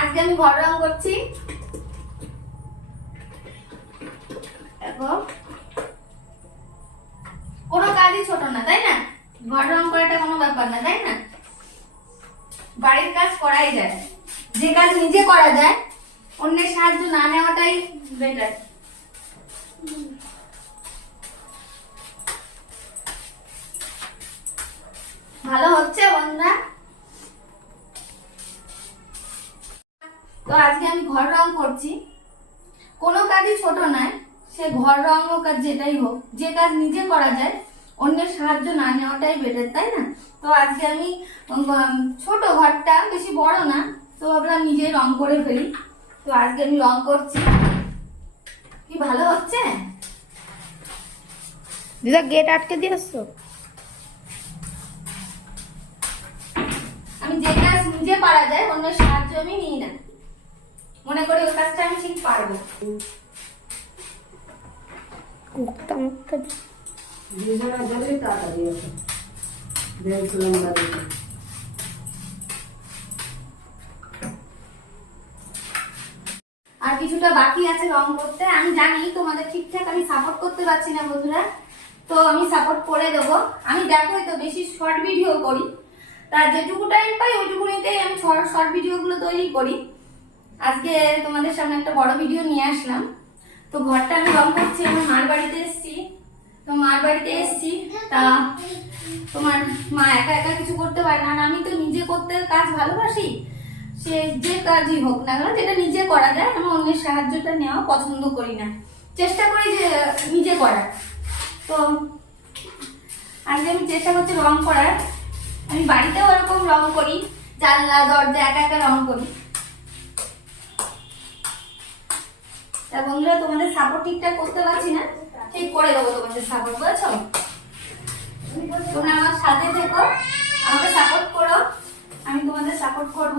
আজকে আমি ঘর রং করছি। দেখো কোনো কাজই ছোট না, তাই না? ঘর রং করাটা কোনো ব্যাপার না, তাই না? বাড়ির কাজ করাই যায়, যে কাজ নিজে করা যায় অন্যের সাহায্য না নেওয়াটাই বেটার। ভালো হচ্ছে বন্ধুরা। তো আজকে আমি ঘর রং করছি। কোনো কাজই ছোট নয়, সে ঘর রং হোক আর যেটাই হোক, যে কাজ নিজে করা যায় অন্যের সাহায্য না নেওয়াটাই বেটার, তাই না? তো আজকে আমি ছোট ঘরটা, বেশি বড় না, তো ভাবলাম নিজেই রং করে ফেলি। তো আজকে আমি রং করছি। কি ভালো হচ্ছে? দিদা গেট আটকে দিয়ে আসছো। আমি যে কাজ নিজে পারা যায় অন্যের সাহায্য আমি নিই না, মনে করি ওই কাজটা আমি ঠিক পারবো। কুকটা মুখটা দুজনা জলে তাড়াতাড়ি আছে দেখলাম বাড়িতে। আর কিছুটা বাকি আছে রং করতে। আমি জানি তোমাদের ঠিকঠাক আমি সাপোর্ট করতে পারছি না বন্ধুরা, তো আমি সাপোর্ট করে দেবো। আমি দেখোই তো বেশি শর্ট ভিডিও করি, তার যেটুকু টাইম পাই ওইটুকুনিতেই আমি শর্ট ভিডিওগুলো তৈরি করি। আজকে তোমাদের সামনে একটা বড় ভিডিও নিয়ে আসলাম। তো ঘরটা আমি রং করছি, আমার মার বাড়িতে এসেছি। তো মার বাড়িতে এসেছি, তা তোমার মা একা একা কিছু করতে পারে না, আর আমি তো নিজে করতে কাজ ভালোবাসি। সে যে কাজই হোক না কেন, যেটা নিজে করা যায়, আমি অন্যের সাহায্যটা নেওয়া পছন্দ করি না, চেষ্টা করি যে নিজে করার। তো আজকে আমি চেষ্টা করছি রং করার। আমি বাড়িতেও এরকম রং করি, জানলা দরজা একা একা রং করি। তা বন্ধুরা, তোমাদের সাপোর্ট ঠিকঠাক করতে পারছি না, ঠিক করে দেবো তোমাদের সাপোর্ট, বুঝেছো? তোমরা আমার সাথে থেকো, আমাকে সাপোর্ট করো, আমি তোমাদের সাপোর্ট করব।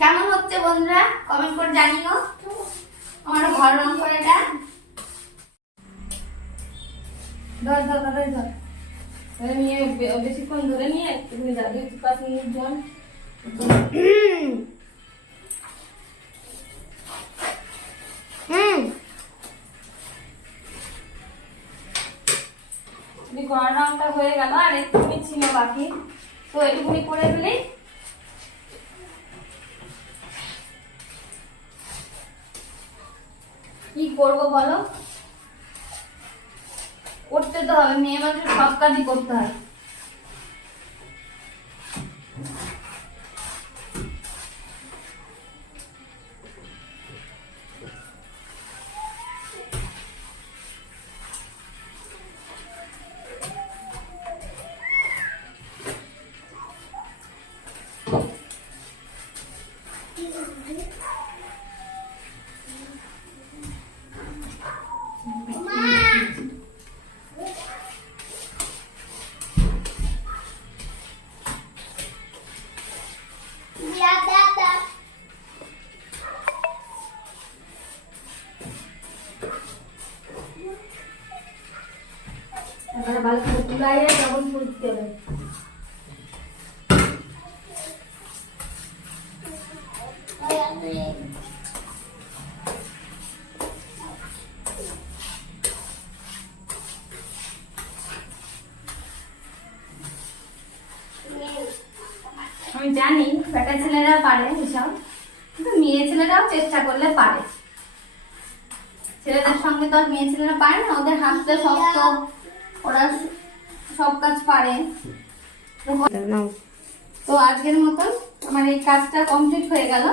কেমন হচ্ছে বন্ধুরা কমেন্ট করে জানিও। আমার ঘর রং করাটা ধর ধর ধর ধর ধরে নিয়ে, বেশিক্ষণ ধরে নিয়ে তুমি যাবে 5 মিনিট জল। ঘর রংটা হয়ে গেল, আর একটুখানি ছিল বাকি, তো এটুকুনি করে ফেলি। কি করবো বলো, করতে তো হবে, মেয়ে মানুষ সব কাজই করতে হয়। এবারে ভালো করে তুলাইয়ে তখন ফুলতে হবে। আমি জানি বেটা ছেলেরা পারে এসব, কিন্তু মেয়ে ছেলেরাও চেষ্টা করলে পারে। ছেলেদের সঙ্গে তো আর মেয়ে ছেলেরা পারে না, ওদের হাতটা শক্ত, ওরা সব কাজ পারে। তো আজকের মতন আমার এই কাজটা কমপ্লিট হয়ে গেল,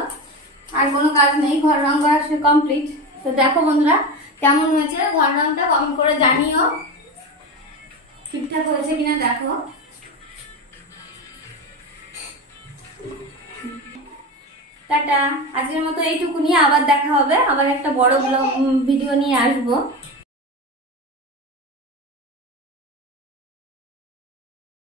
আর কোনো কাজ নেই, ঘর রং করা কমপ্লিট। তো দেখো বন্ধুরা কেমন হয়েছে, ঘর রংটা কমেন্ট করে জানিও ঠিকঠাক হয়েছে কিনা। দেখো টাটা, আজকের মতো এইটুকুনি, আবার দেখা হবে, আবার একটা বড় ভিডিও নিয়ে আসবো।